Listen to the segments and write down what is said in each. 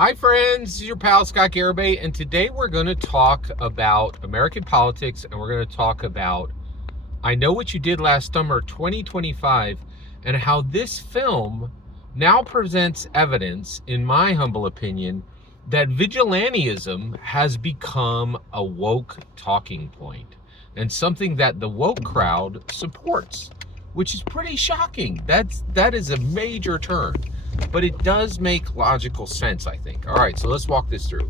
Hi friends, this is your pal Scott Garibay, and today we're going to talk about American politics, and we're going to talk about I Know What You Did Last Summer 2025, and how this film now presents evidence, in my humble opinion, that vigilantism has become a woke talking point, and something that the woke crowd supports, which is pretty shocking. That is a major turn. But it does make logical sense, I think. All right, so let's walk this through.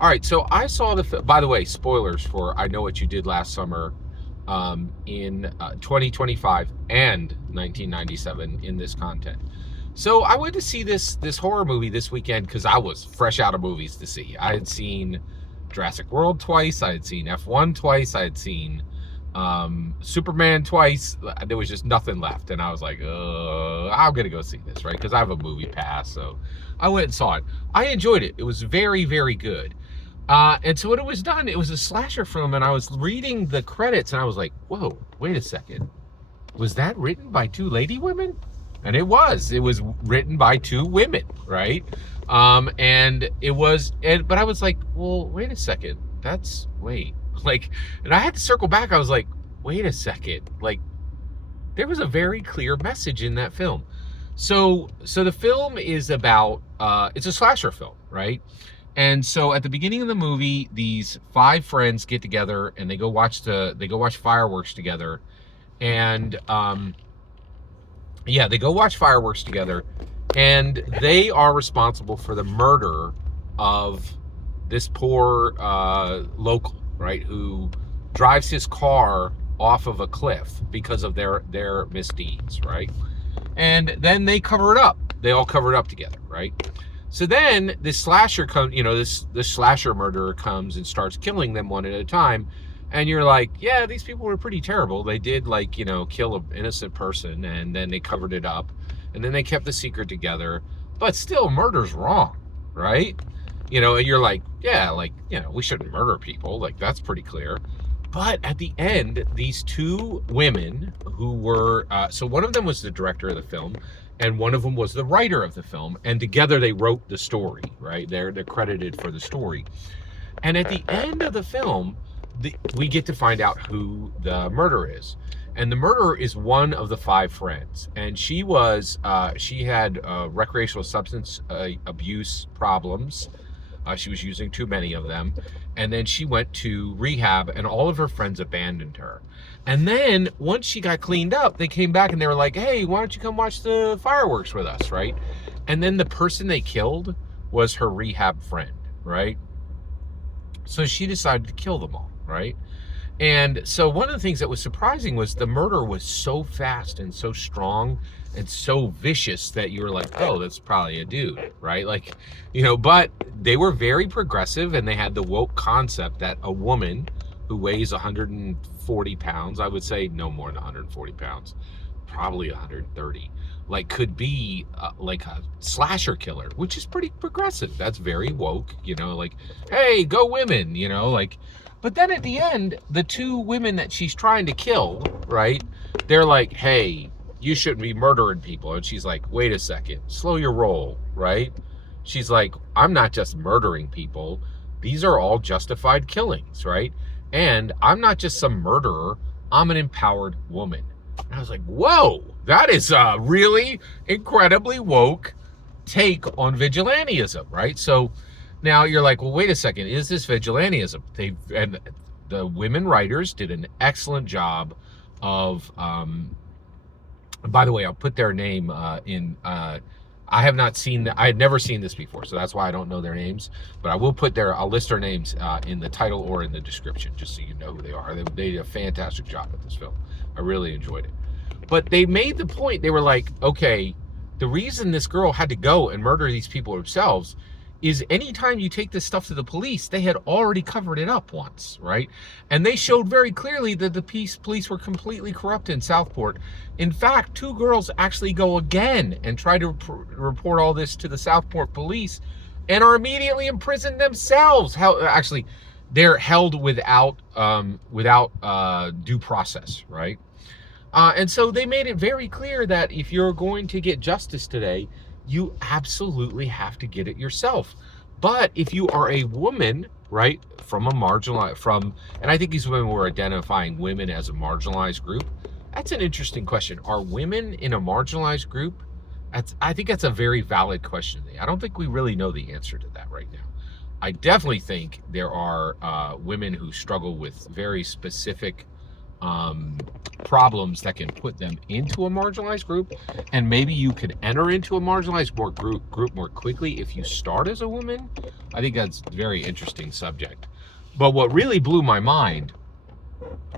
All right, so I saw by the way, spoilers for I Know What You Did Last Summer in 2025 and 1997 in this content. So I went to see this horror movie this weekend because I was fresh out of movies to see. I had seen Jurassic World twice. I had seen F1 twice. I had seen Superman twice. There was just nothing left, and I was like, I'm gonna go see this, right? Because I have a movie pass. So I went and saw it. I enjoyed it. It was very, very good. And so when it was done, it was a slasher film, and I was reading the credits, and I was like, whoa, wait a second, was that written by two lady women? And it was written by two women, right? And it was, but I was like, well, wait a second, and I had to circle back. I was like, wait a second, there was a very clear message in that film. So the film is about, it's a slasher film, right? And so at the beginning of the movie, these five friends get together and they go watch fireworks together. And, they go watch fireworks together, and they are responsible for the murder of this poor, local, right, who drives his car off of a cliff because of their misdeeds, right? And then they cover it up. They all cover it up together, right? So then this slasher this slasher murderer comes and starts killing them one at a time. And you're like, yeah, these people were pretty terrible. They did kill an innocent person, and then they covered it up, and then they kept the secret together. But still, murder's wrong, right? And you're like, yeah, we shouldn't murder people. That's pretty clear. But at the end, these two women who were, so one of them was the director of the film, and one of them was the writer of the film, and together they wrote the story, right? They're credited for the story. And at the end of the film, we get to find out who the murderer is. And the murderer is one of the five friends. And she had recreational substance abuse problems. She was using too many of them. And then she went to rehab, and all of her friends abandoned her. And then once she got cleaned up, they came back and they were like, hey, why don't you come watch the fireworks with us, right? And then the person they killed was her rehab friend, right? So she decided to kill them all, right? And so one of the things that was surprising was the murder was so fast and so strong and so vicious that you were like, oh, that's probably a dude, right? But they were very progressive, and they had the woke concept that a woman who weighs 140 pounds, I would say no more than 140 pounds, probably 130, could be a slasher killer, which is pretty progressive. That's very woke, hey, go women, But then at the end, the two women that she's trying to kill, right, they're like, hey, you shouldn't be murdering people. And she's like, wait a second, slow your roll, right? She's like, I'm not just murdering people. These are all justified killings, right? And I'm not just some murderer. I'm an empowered woman. And I was like, whoa, that is a really incredibly woke take on vigilantism, right? So now you're like, well, wait a second, is this vigilantism? And the women writers did an excellent job of, by the way, I'll put their name in, I had never seen this before, so that's why I don't know their names, but I'll list their names in the title or in the description, just so you know who they are. They did a fantastic job with this film. I really enjoyed it. But they made the point, they were like, okay, the reason this girl had to go and murder these people themselves is anytime you take this stuff to the police, they had already covered it up once, right? And they showed very clearly that the police were completely corrupt in Southport. In fact, two girls actually go again and try to report all this to the Southport police and are immediately imprisoned themselves. Actually, they're held without due process, right? And so they made it very clear that if you're going to get justice today, you absolutely have to get it yourself. But if you are a woman, right, from a marginalized, and I think these women were identifying women as a marginalized group. That's an interesting question. Are women in a marginalized group? I think that's a very valid question. I don't think we really know the answer to that right now. I definitely think there are women who struggle with very specific problems that can put them into a marginalized group, and maybe you could enter into a marginalized group more quickly if you start as a woman. I think that's a very interesting subject. But what really blew my mind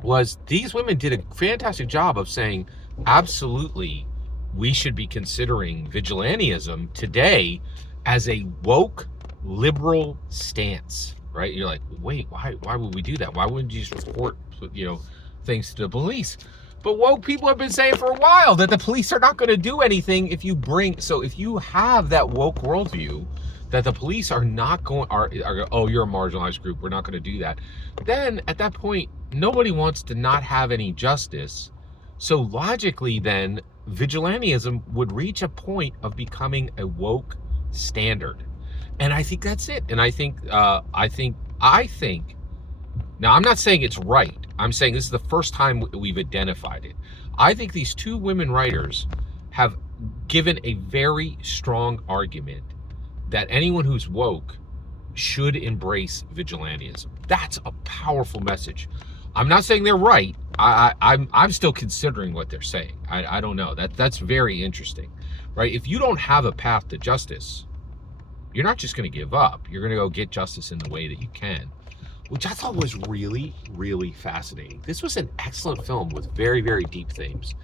was these women did a fantastic job of saying, absolutely, we should be considering vigilantism today as a woke liberal stance, right? You're like, wait, why would we do that? Why wouldn't you just report, things to the police? But woke people have been saying for a while that the police are not going to do anything if you have that woke worldview, that the police are not going, oh, you're a marginalized group, we're not going to do that. Then at that point, nobody wants to not have any justice. So logically then, vigilantism would reach a point of becoming a woke standard. And I think that's it. And I think, now I'm not saying it's right. I'm saying this is the first time we've identified it. I think these two women writers have given a very strong argument that anyone who's woke should embrace vigilantism. That's a powerful message. I'm not saying they're right. I'm still considering what they're saying. I don't know. That's very interesting, right? If you don't have a path to justice, you're not just going to give up. You're going to go get justice in the way that you can, which I thought was really, really fascinating. This was an excellent film with very, very deep themes.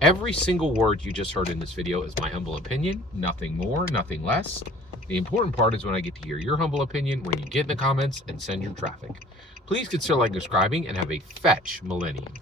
Every single word you just heard in this video is my humble opinion, nothing more, nothing less. The important part is when I get to hear your humble opinion, when you get in the comments and send your traffic. Please consider liking, subscribing, and have a fetch millennium.